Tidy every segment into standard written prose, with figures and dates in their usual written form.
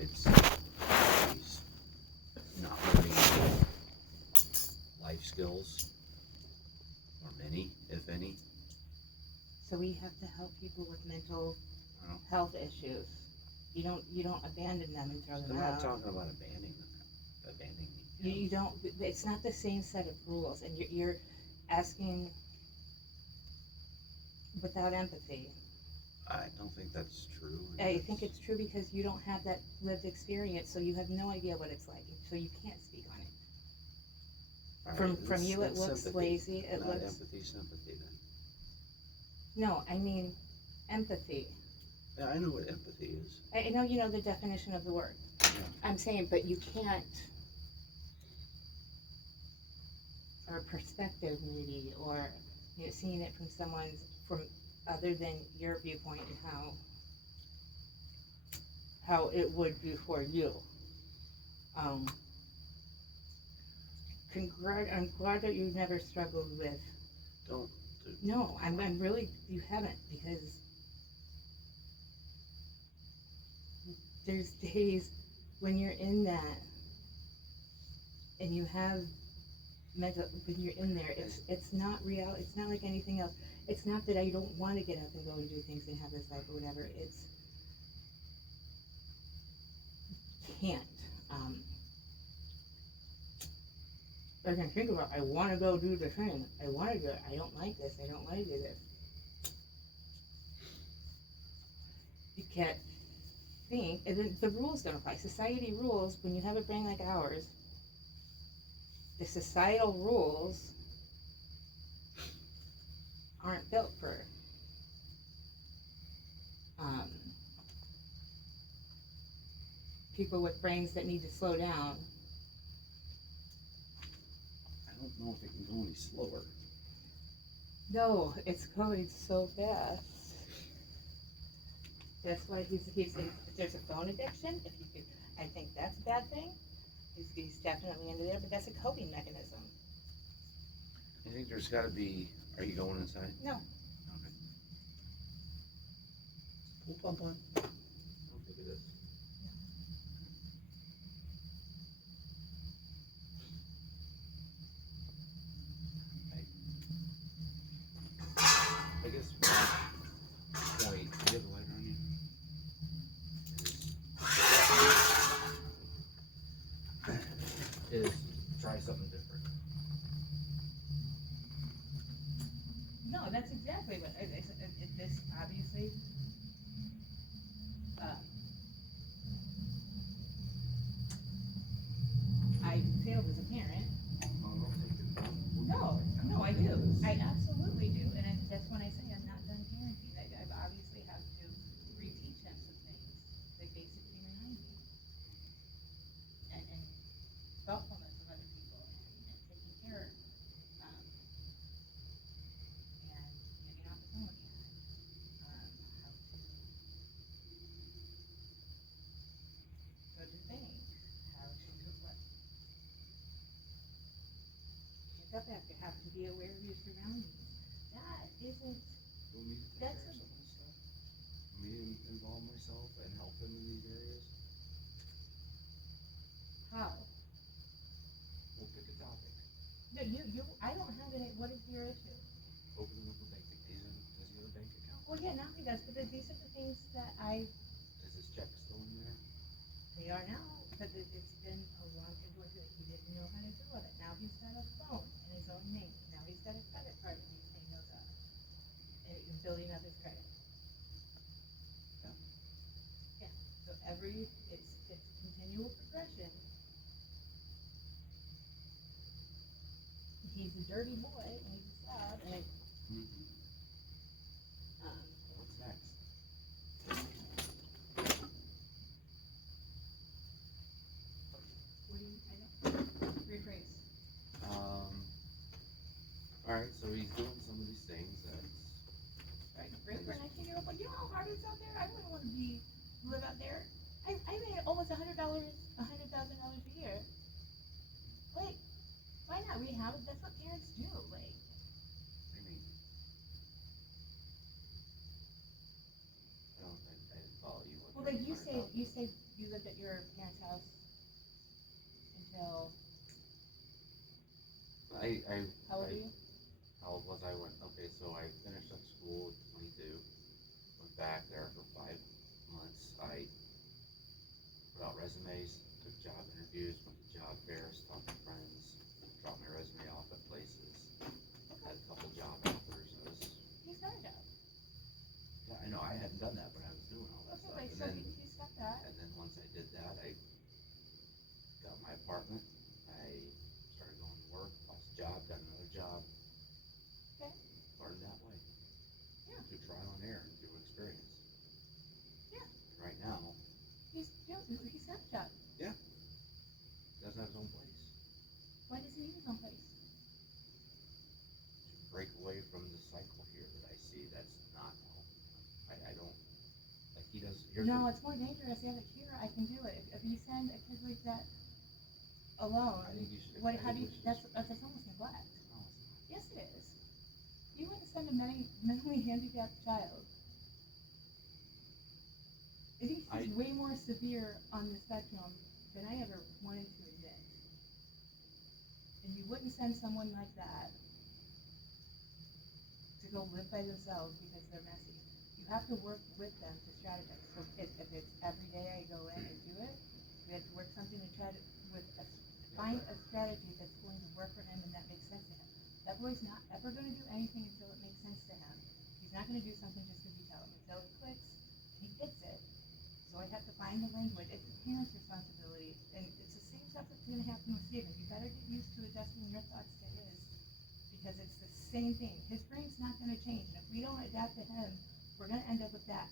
it's he's not learning life skills, or many, if any. So we have to help people with mental I don't, health issues. You don't abandon them and throw I'm them not out. talking about abandoning You don't. It's not the same set of rules, and you're asking without empathy. I don't think that's true. I think it's true because you don't have that lived experience, so you have no idea what it's like, so you can't speak on it. From you, it looks sympathy, lazy. It not looks empathy, sympathy. Then, no. I mean, empathy. yeah, I know what empathy is. I know you know the definition of the word. Yeah. I'm saying, but you can't. Or perspective, maybe, or seeing it from someone's from other than your viewpoint and how it would be for you. Um, I'm glad that you've never struggled with. Don't. No, I'm really, you haven't, because there's days when you're in that and you have mental, when you're in there, it's not real, it's not like anything else. It's not that I don't want to get up and go and do things and have this life or whatever, it's can't. I can think about, I want to go do the thing, I want to do it, I don't like this, I don't want to do this. You can't think, and then the rules don't apply. Society rules, when you have a brain like ours, the societal rules aren't built for people with brains that need to slow down. I don't know if it can go any slower. No, it's going so fast. That's why he's if there's a phone addiction, if you could, I think that's a bad thing. He's definitely into there, but that's a coping mechanism. I think there's got to be. Are you going inside? No. Okay. Pool pump on? I don't think it is. I guess one point. Do you have a lighter on you? Is try something different. No, that's exactly what this obviously. I failed as a parent. No, no, I do. I absolutely do, and that's when I say I'm not done parenting. I've obviously have to reteach him some things, they basically remind me, and thoughtfulness of other people, and taking care, and getting off the phone again, how to go do things, how to what pick up after, how to be aware of your surroundings. That isn't. Want me to take That's care of some of this stuff? Want me to involve myself and help him in these areas? How? We'll pick a topic. No, I don't have any, what is your issue? Opening up a bank account. Does he have a bank account? Well, yeah, now he does, but these are the things that Is his check still in there? they are now, but it's been a long, he didn't know how to do it. Now he's got a phone in his own name, now he's got a credit card and he's paying those up. And building up his credit. Yeah. Yeah, so it's continual progression. He's a dirty boy, and he's sad, and What's next? what do you, I don't, rephrase. Alright, so he's doing some of these things that's. Right, Brisbane, I figure out, you know how hard it's out there? I wouldn't want to live out there. I made almost $100,000 a year. Like, why not? That's what parents do, like. I mean. I didn't follow you. Well, like you say you live lived at your parents' house until, how old are you? How old was I when, okay, so I finished up school at 22, went back there for 5 months. I put out resumes, took job interviews, went to job fairs, talked to friends, dropped my resume off at places, had a couple job offers. He's got a job. Yeah, I know, I hadn't done that, but I was doing all that stuff. Okay, And so then, he's got that. and then once I did that, I got my apartment, I started going to work, lost a job, got another job. Okay. Learned that way. Yeah. Through trial and error and through experience. Yeah. And right now, He's got a job. he doesn't have his own place. Why does he need his own place? To break away from the cycle here that I see, that's not helping him. I don't, like he does, here's No, what, it's more dangerous. Yeah, but here I can do it. If you send a kid like that alone, I think you should. what? I How do think you? we should That's just- almost neglect. No, it's not. Yes, it is. You wouldn't send a mentally handicapped child. I think he's way more severe on the spectrum than I ever wanted to admit. And you wouldn't send someone like that to go live by themselves because they're messy. You have to work with them to strategize. So if it's every day I go in and do it, we have to work something to try to find a strategy that's going to work for him and that makes sense to him. That boy's not ever going to do anything until it makes sense to him. He's not going to do something just because you tell him. Until it clicks, he gets it. So I have to find the language. It's the parent's responsibility, and it's the same stuff that's going to happen with Steven. You better get used to adjusting your thoughts to his, because it's the same thing. His brain's not going to change, and if we don't adapt to him, we're going to end up with that.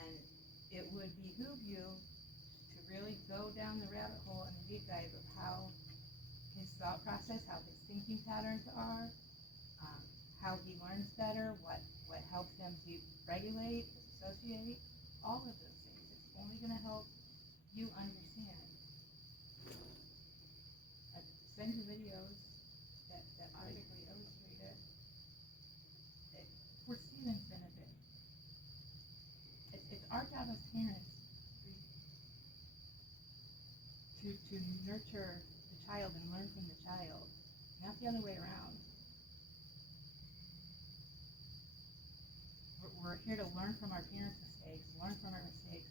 And it would behoove you to really go down the rabbit hole and the deep dive of how his thought process, how his thinking patterns are, how he learns better, what helps him to regulate, associate, all of those things. It's only going to help you understand. I send you videos that perfectly illustrate it for Steven's benefit. It's our job as parents to nurture the child and learn from the child, not the other way around. We're here to learn from our parents' mistakes, learn from our mistakes,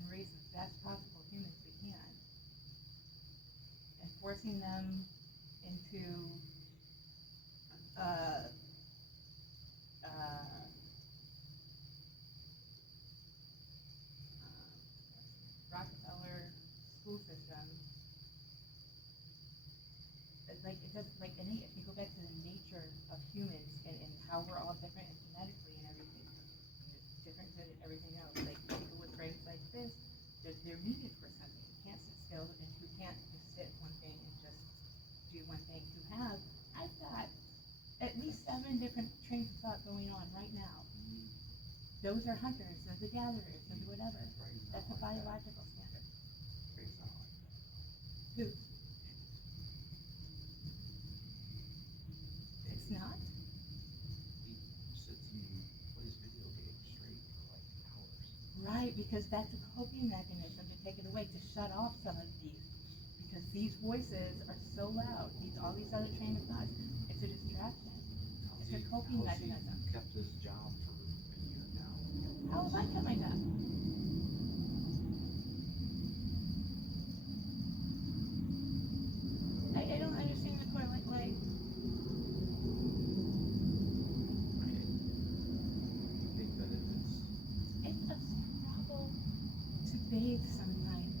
and raise the best possible humans we can. And forcing them into Rockefeller school system, like it does, like if you go back to the nature of humans and how we're all different and genetically and everything, different than everything else. Like people with brains like this, they're needed for something. You can't sit still, and who can't just sit one thing and just do one thing. I've got at least 7 different trains of thought going on right now. Those are hunters, those are gatherers, those are whatever. That's a biological standard. Brain's not like that. Who? It's not? He sits and plays video games straight for like hours. Right, because that's a coping mechanism to take it away, to shut off some of these. Because these voices are so loud, all these other train of thoughts, it's a distraction. It's a coping mechanism. He kept his job for a year now. How have I kept my job? I don't understand the point, like, I think that if it's a struggle to bathe sometimes.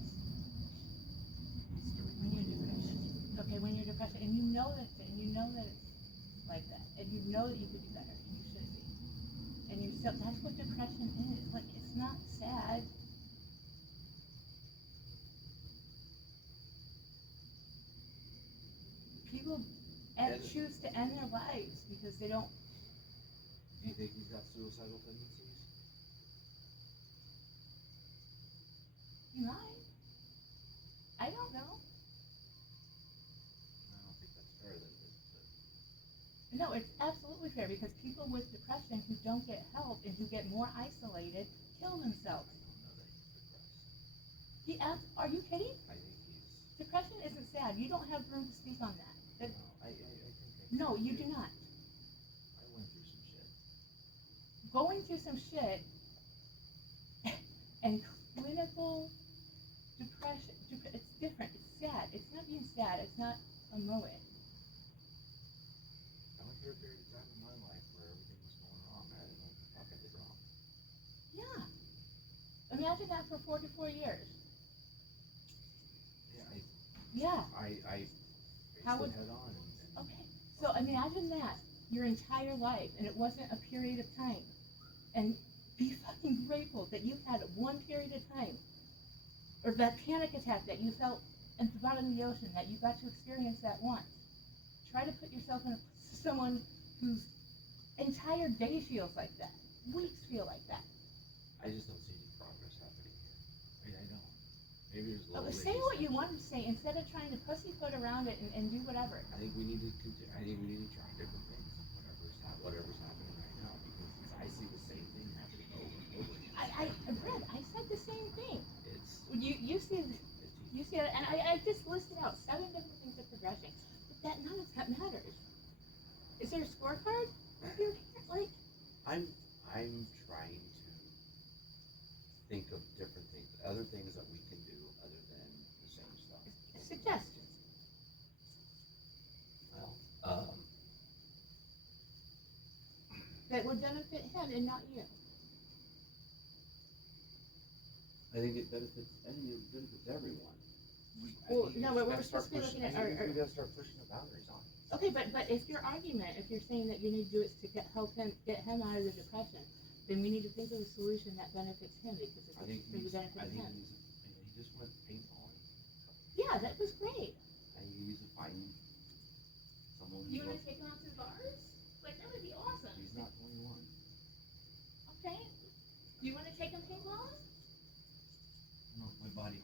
When you're depressed. Okay, when you're depressed, and you know that it's like that, and you know that you could do better, and you should be. And you're still, that's what depression is. Like, it's not sad. People choose to end their lives because they don't. do you think he's got suicidal tendencies? You might. I don't know. I don't think that's fair then. No, it's absolutely fair, because people with depression who don't get help and who get more isolated kill themselves. I don't know that he's depressed. Are you kidding? I think he's, Depression isn't sad. You don't have room to speak on that. no, I think No, you do not. I went through some shit. Going through some shit and clinical depression, it's different. It's sad. It's not being sad. It's not a moment. I went through a period of time in my life where everything was going wrong. I didn't know what the fuck I did wrong. Yeah. Imagine that for 44 years. Yeah, Yeah. I How faced would- it head on and Okay. So imagine that your entire life, and it wasn't a period of time. And be fucking grateful that you had one period of time, or that panic attack that you felt at the bottom of the ocean, that you got to experience that once. Try to put yourself in someone whose entire day feels like that, weeks feel like that. I just don't see any progress happening here. I don't. Maybe there's a little bit. Say what you wanted to say instead of trying to pussyfoot around it and do whatever. I think we need to continue. I think we need to try different things. Whatever's happening right now, because I see the same thing happening over and over again. Brett, I said the same thing. It's You see it, and I just listed out 7 different things of progression, but that none of that matters. Is there a scorecard? Like, I'm trying to think of different things, other things that we can do other than the same stuff. suggestions. Well, That would benefit him and not you. I think it benefits everyone. Well, no, but we're supposed to be looking at our. We gotta start pushing the boundaries on it. Okay, but if your argument, if you're saying that you need to do it to get him out of the depression, then we need to think of a solution that benefits him, because it's I think going to he's, benefit I think him. he just went paintballing. Yeah, that was great. I think he's a fine someone You who's want to take him out to the bars? Like, that would be awesome. he's not 21. Okay. Do you want to take him paintballing? No, my body